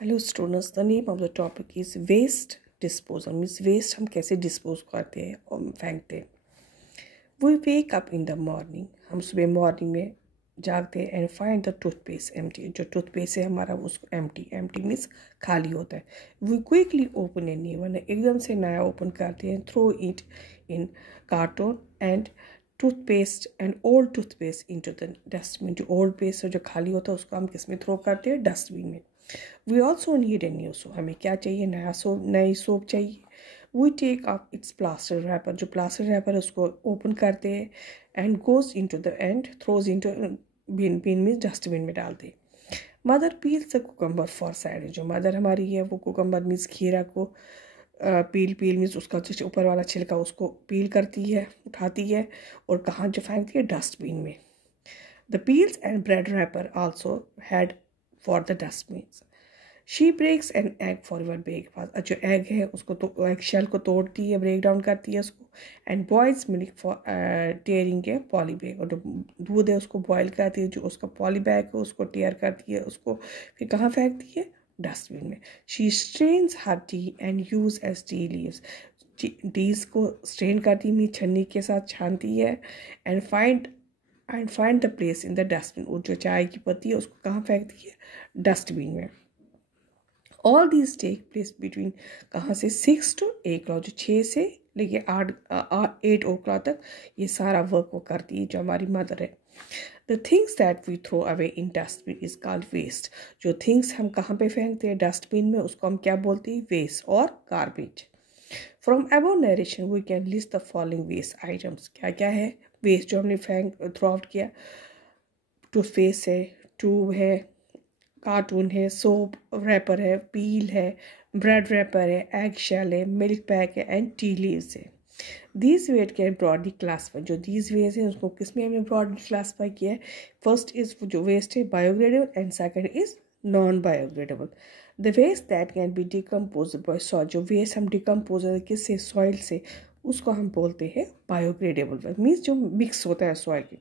Hello students, the name of the topic is waste disposal. Means waste हम कैसे dispose करते हैं और फेंकते हैं। We wake up in the morning, हम सुबह मॉर्निंग में जागते हैं and find the toothpaste empty. जो टूथपेस्ट है हमारा उसको एम्प्टी मीन्स खाली होता है। We quickly open a new one, एकदम से नया ओपन करते हैं। Throw it in carton and toothpaste and old toothpaste into the dustbin. जो ओल्ड पेस्ट है जो खाली होता है उसको हम किस में थ्रो करते हैं? डस्टबिन में। We also need a new soap, हमें क्या चाहिए? नई सोप चाहिए। We take up its plaster wrapper, जो प्लास्टर रैपर है उसको ओपन करते हैं and goes into the and throws into bin में डस्टबिन में डालते हैं। Mother peels the cucumber for salad, जो मदर हमारी है वो कुकम्बर मीन्स खीरा को पील मीन्स उसका जो ऊपर वाला छिलका उसको पील करती है, उठाती है और कहाँ जो फेंकती है? डस्टबिन में। The peels and bread wrapper also head for the dustbin. She breaks an egg for your breakfast, जो एग है उसको तो एग शेल को तोड़ती है, ब्रेक डाउन करती है उसको। And boils milk for tearing a poly bag, और जो दूध है उसको बॉयल करती है, जो उसका पॉली बैग है उसको टेयर करती है, उसको फिर कहाँ फेंकती है? डस्टबिन में। She strains her tea and use as tea leaves, teas को स्ट्रेन करती है, छन्नी के साथ छानती है। And find the place in the dustbin, और जो चाय की पत्ती है उसको कहाँ फेंकती है? डस्टबिन में। All these take place between कहाँ से? 6 to 8 o'clock, जो 6 से लेके 8 o'clock तक ये सारा वर्क वो करती है जो हमारी मदर है। The things that we throw away in dustbin is called waste, जो थिंग्स हम कहाँ पे फेंकते हैं? डस्टबिन में, उसको हम क्या बोलते हैं? वेस्ट और garbage. From above narration we can list the following waste items. क्या क्या है वेस्ट जो हमने थ्रो आउट किया? टूथपेस्ट है, ट्यूब है, कार्टून है, सोप रैपर है, पील है, ब्रेड रैपर है, एग शेल है, मिल्क पैक है एंड टी लीव्स है। These wet can broadly classify, जो दीज वेज हैं उसको किस में हमने ब्रॉडली क्लासीफाई किया है? फर्स्ट इज जो वेस्ट है biodegradable and second is non biodegradable. The waste that can be decompose by soil, जो वेस्ट हम डिकम्पोज किससे? सॉइल से, उसको हम बोलते हैं बायोग्रेडेबल। मीन्स जो मिक्स होता है सॉइल के।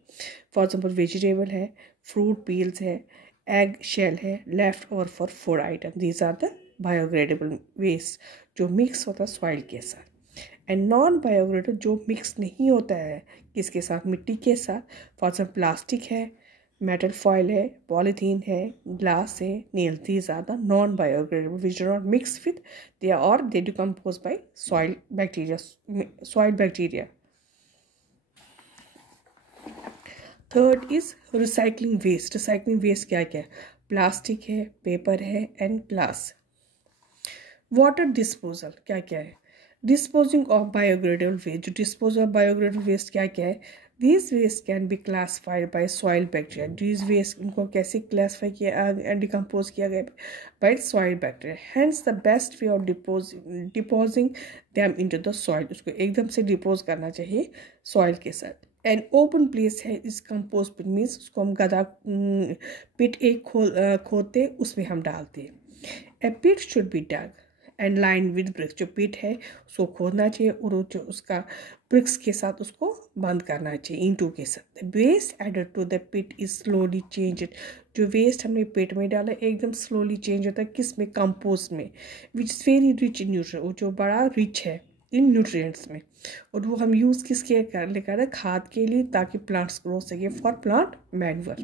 फॉर एग्जाम्पल वेजिटेबल है, फ्रूट पील्स है, एग शेल है, left over for food item, these are the biodegradable waste जो मिक्स होता है सॉइल के साथ। एंड नॉन बायोग्रेडेबल जो मिक्स नहीं होता है किसके साथ? मिट्टी के साथ। फॉर एग्जाम्पल प्लास्टिक है, मेटल फॉइल है, पॉलीथीन है, ग्लास है, nail, these are the non biodegradable which do not mix with they और they decompose by soil bacteria. Third is recycling waste. Recycling waste क्या क्या है? प्लास्टिक है, paper है एंड ग्लास। वाटर डिस्पोजल क्या क्या है? डिस्पोजिंग ऑफ बायोग्रेडेबल वेस्ट, जो डिस्पोज ऑफ बायोग्रेडेबल वेस्ट क्या क्या है? These waste can be classified by soil bacteria, these waste इनको कैसे क्लासीफाई किया डिकम्पोज किया गया? By soil bacteria. Hence the best way of disposing them into the soil, उसको एकदम से डिपोज करना चाहिए सॉइल के साथ। एन ओपन प्लेस है इस कंपोज पिट, मीन्स उसको हम गदा पिट एक खोदते उसमें हम डालते हैं। A pit should be dug and line with bricks, जो पिट है उसको खोदना चाहिए और जो उसका ब्रिक्स के साथ उसको बंद करना चाहिए, ईंटों के साथ। The waste added to the pit is slowly change, जो वेस्ट हमने पेट में डाला एकदम स्लोली चेंज होता है किस में? कंपोस्ट में, which is very rich in nutrient, जो बड़ा रिच है इन न्यूट्रिएंट्स में। और वो हम यूज़ किसके कर रहे? खाद के लिए, ताकि प्लांट्स ग्रो सके, for plant manure.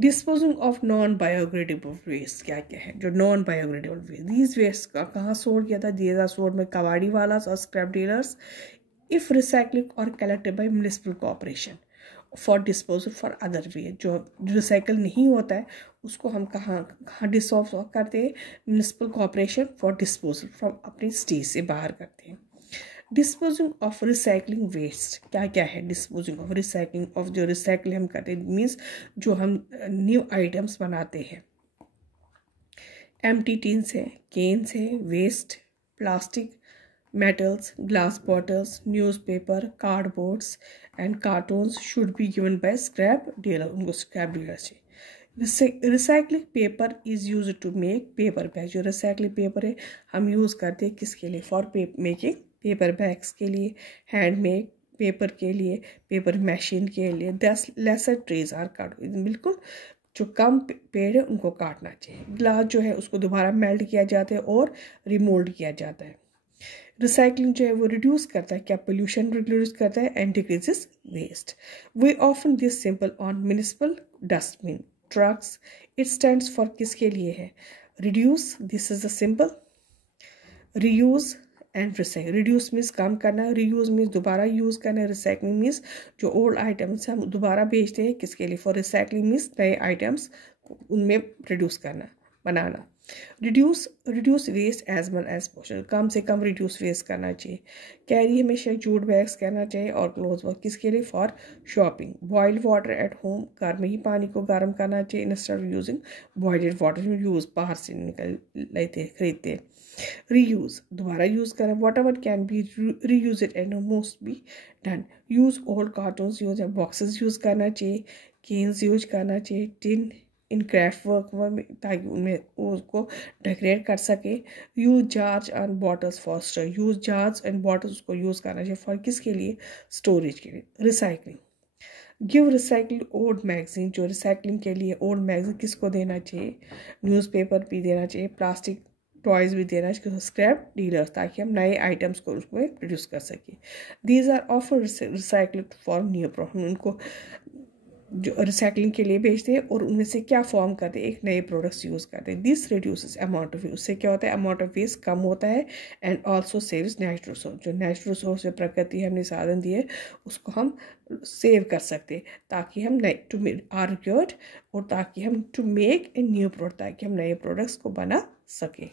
Disposing of non biodegradable waste क्या क्या है? जो non biodegradable waste, these waste का कहाँ सोल्ड किया था? दीज आर सोल्ड में कबाड़ी वालास और स्क्रैप डीलर्स इफ रिसाइकलिंग और collected by municipal corporation for disposal for other way. जो रिसाइकल नहीं होता है उसको हम कहाँ डिस्पोज करते हैं? Municipal corporation for disposal from अपनी स्टेट से बाहर करते हैं। डिस्पोजिंग ऑफ रिसाइकलिंग वेस्ट क्या क्या है? डिस्पोजिंग ऑफ रिसाइकलिंग ऑफ जो रिसाइकल हम करते हैं मीन्स जो हम न्यू आइटम्स बनाते हैं। एम्प्टी टिन्स है, केन्स है, waste, plastic, metals, glass bottles, newspaper, cardboards and cartoons should be given by scrap dealer, उनको स्क्रैप डीलर से। Recycling paper is use to make paper bag, जो recycling paper है हम use करते हैं किसके लिए? फॉर मेकिंग पेपर बैग्स के लिए, हैंडमेड पेपर के लिए, पेपर मशीन के लिए। 10 लेसर ट्रेज आर कार्ड, बिल्कुल जो कम पेड़ है उनको काटना चाहिए। ग्लास जो है उसको दोबारा मेल्ट किया जाता है और रिमोल्ड किया जाता है। रिसाइकलिंग जो है वो रिड्यूस करता है, क्या पोल्यूशन रिड्यूस करता है and decreases waste. We often this simple on municipal dustbin trucks. It stands for किसके लिए है? Reduce, this is the simple. Reuse and recycle. Reduce means कम करना, रीयूज मीन्स दोबारा यूज़ करना, रिसाइकलिंग मीन्स जो ओल्ड आइटम्स हम दोबारा बेचते हैं किसके लिए? फॉर रिसाइकलिंग मीन्स नए आइटम्स उनमें प्रोड्यूस करना, बनाना। Reduce waste as well as possible. कम से कम रिड्यूस वेस्ट करना चाहिए। कैरी हमेशा जूट बैग्स करना चाहिए और क्लोथ वर्क किसके लिए? For shopping. Boiled water at home, घर में ही पानी को गर्म करना चाहिए instead of using boiled water use बाहर से निकल लेते खरीदते। रीयूज, दोबारा यूज़ करें। What ever can be reuse it and most be done. Use old cartoons use boxes use करना चाहिए, केन्स यूज करना चाहिए, टिन इन क्राफ्ट वर्क में ताकि उनमें उसको डेकोरेट कर सके। Use jars and bottles for store. Use jars and bottles को यूज़ करना चाहिए फॉर किसके लिए? स्टोरेज के लिए। Recycling, give recycle old magazine. जो रिसाइकलिंग के लिए ओल्ड मैगजीन किसको देना चाहिए? न्यूज़पेपर भी देना चाहिए, प्लास्टिक टॉयज़ भी देना चाहिए स्क्रैप डीलर्स, ताकि हम नए आइटम्स को उसमें प्रोड्यूस कर सकें। These are offer recycled for new product. उनको जो रिसाइकलिंग के लिए भेजते हैं और उनमें से क्या फॉर्म करते हैं? एक नए प्रोडक्ट्स यूज़ करते हैं। दिस रिड्यूसेस अमाउंट ऑफ, उससे क्या होता है? अमाउंट ऑफ वेस्ट कम होता है and also saves natural resource. जो नेचुरल रिसोर्स जो प्रकृति हमने साधन दिए उसको हम सेव कर सकते हैं ताकि हम नए टू आर रिक्योर्ड और ताकि हम to make a new product, ताकि हम नए प्रोडक्ट्स को बना सकें।